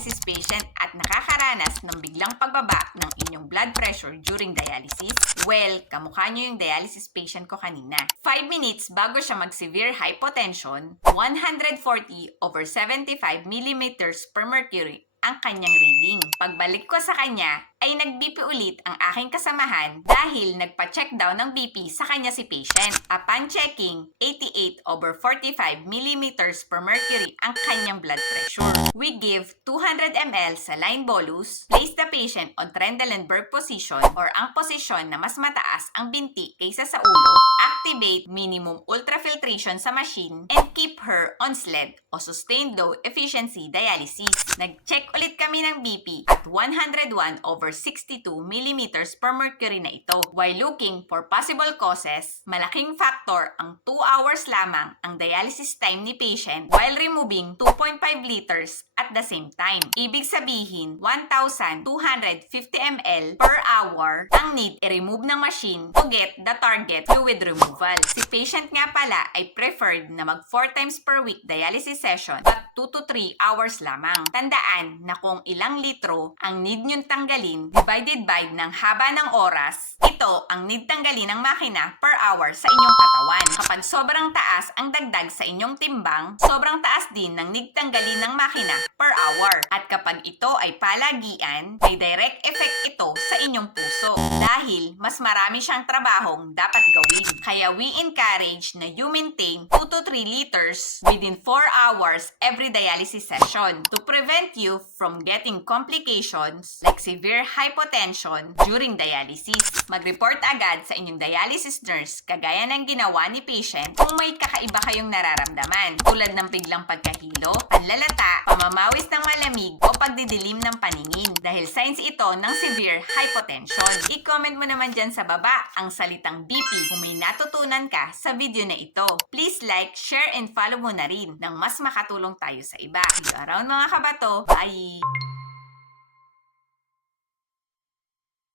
dialysis patient at nakakaranas ng biglang pagbaba ng inyong blood pressure during dialysis? Well, kamukha nyo yung dialysis patient ko kanina. 5 minutes bago siya mag-severe hypotension, 140/75 millimeters per mercury ang kanyang reading. Pagbalik ko sa kanya, ay nag-BP ulit ang aking kasamahan dahil nagpa-check daw ng BP sa kanya si patient. Upon checking, 88/45 millimeters per mercury ang kanyang blood pressure. We give 200 ml saline bolus, place the patient on Trendelenburg position or ang posisyon na mas mataas ang binti kaysa sa ulo, activate minimum ultrafiltration sa machine, and keep her on SLED o Sustained Low Efficiency Dialysis. Nag-check ulit kami ng BP at 101/62 millimeters per mercury na ito. While looking for possible causes, malaking factor ang 2 hours lamang ang dialysis time ni patient while removing 2.5 liters at the same time. Ibig sabihin, 1,250 ml per hour ang need i-remove ng machine to get the target fluid removal. Si patient nga pala ay preferred na mag 4 times per week dialysis session but 2 to 3 hours lamang. Tandaan na kung ilang litro ang need nyong tanggalin divided by ng haba ng oras, ito ang need tanggalin ng makina per hour sa inyong katawan. Kapag sobrang taas ang dagdag sa inyong timbang, sobrang taas din ng need tanggalin ng makina per hour. At kapag ito ay palagian, may direct effect ito sa inyong puso dahil mas marami siyang trabahong dapat gawin. Kaya we encourage na you maintain 2 to 3 liters within 4 hours every dialysis session to prevent you from getting complications like severe hypotension during dialysis. Mag-report agad sa inyong dialysis nurse kagaya ng ginawa ni patient kung may kakaiba kayong nararamdaman tulad ng biglang pagkahilo, panlalata, pamamawis ng malamig o pagdidilim ng paningin dahil signs ito ng severe hypotension. I-comment mo naman dyan sa baba ang salitang BP kung may natutunan ka sa video na ito. Please like, share, and follow mo na rin nang mas makatulong tayo sa iba. See you around mga kabato. Bye!